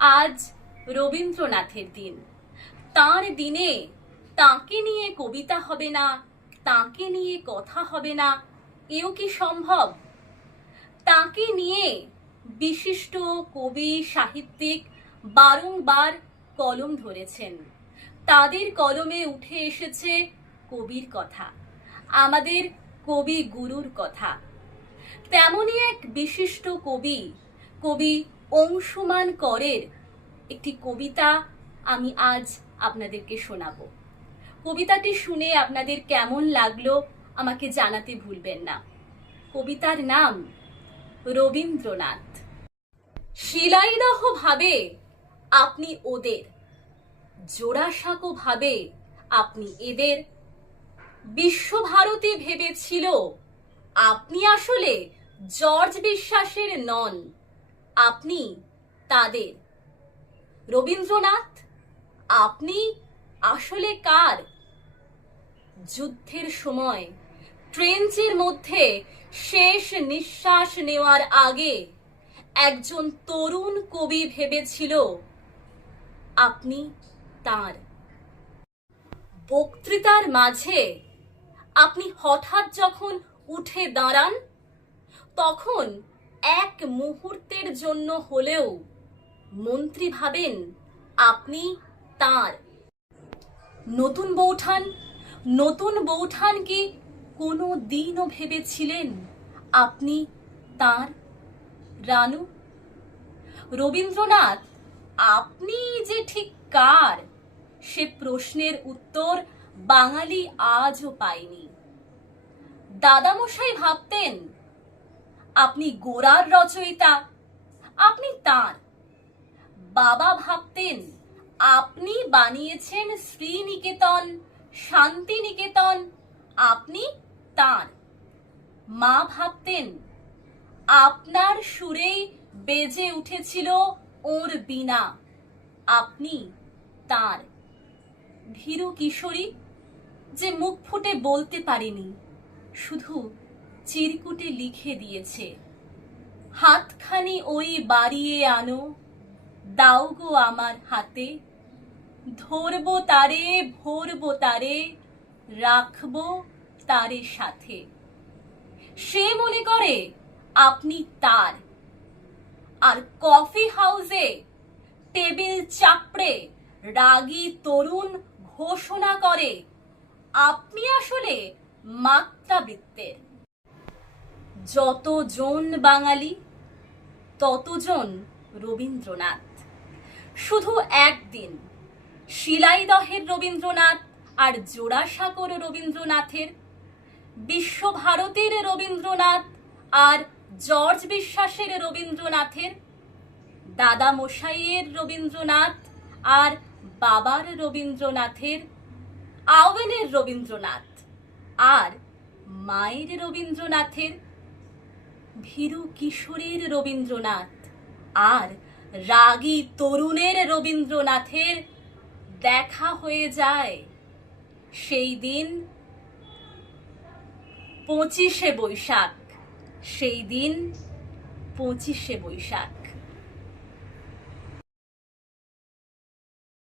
আজ রবীন্দ্রনাথের দিন। তাঁর দিনে তাঁকে নিয়ে কবিতা হবে না, তাঁকে নিয়ে কথা হবে না, এও কি সম্ভব? তাঁকে নিয়ে বিশিষ্ট কবি সাহিত্যিক বারংবার কলম ধরেছেন। তাদের কলমে উঠে এসেছে কবির কথা, আমাদের কবি গুরুর কথা। তেমনই এক বিশিষ্ট কবি, কবি অংশুমান করের একটি কবিতা আমি আজ আপনাদেরকে শোনাবো। কবিতাটি শুনে আপনাদের কেমন লাগলো আমাকে জানাতে ভুলবেন না। কবিতার নাম রবীন্দ্রনাথ। শিলাইদহ ভাবে আপনি ওদের, জোড়াসাঁকো ভাবে আপনি এদের, বিশ্বভারতী ভেবেছিল আপনি আসলে জর্জ বিশ্বাসের নন, আপনি তাদের। রবীন্দ্রনাথ, আপনি আসলে কার? যুদ্ধের সময় ট্রেঞ্চের মধ্যে শেষ নিঃশ্বাস নেওয়ার আগে একজন তরুণ কবি ভেবেছিল আপনি তার। বক্তৃতার মাঝে আপনি হঠাৎ যখন উঠে দাঁড়ান, তখন এক মুহূর্তের জন্য হলেও মন্ত্রী ভাবেন আপনি তার। নতুন বৌঠান কি কোনো দিনও ভেবেছিলেন আপনি তার? রানু, রবীন্দ্রনাথ, আপনি যে ঠিক কার, সে প্রশ্নের উত্তর বাঙালি আজও পায়নি। দাদামশাই ভাবতেন আপনি গোরার রচয়িতা, আপনি তার। বাবা ভাবতেন আপনি বানিয়েছেন শ্রীনিকেতন, শান্তিনিকেতন, আপনি তার। মা ভাবতেন আপনার সুরেই বেজে উঠেছিল ওর বীণা, আপনি তার। ভীরু কিশোরী যে মুখ ফুটে বলতে পারেনি, শুধু চিরকুটে লিখে দিয়েছে, হাতখানি ওই বাড়িয়ে আনো, দাও গো আমার হাতে, ধরবো তারে ভরবো তারে, রাখবো তারে সাথে। সে মনে করে আপনি তার, আর কফি হাউসে টেবিল চাপড়ে রাগী তরুণ ঘোষণা করে আপনি আসলে মাত্রাবৃত্তের। যতজন বাঙালি ততজন রবীন্দ্রনাথ। শুধু একদিন শিলাইদহের রবীন্দ্রনাথ আর জোড়াসাঁকোর রবীন্দ্রনাথের, বিশ্বভারতীর রবীন্দ্রনাথ আর জর্জ বিশ্বাসের রবীন্দ্রনাথের, দাদা মশাইয়ের রবীন্দ্রনাথ আর বাবার রবীন্দ্রনাথের, আওয়েনের রবীন্দ্রনাথ আর মায়ের রবীন্দ্রনাথের, ভীরু কিশোরীর রবীন্দ্রনাথ আর রাগী তরুণের রবীন্দ্রনাথের দেখা হয়ে যায় সেই দিন 25শে বৈশাখ। সেই দিন 25শে বৈশাখ।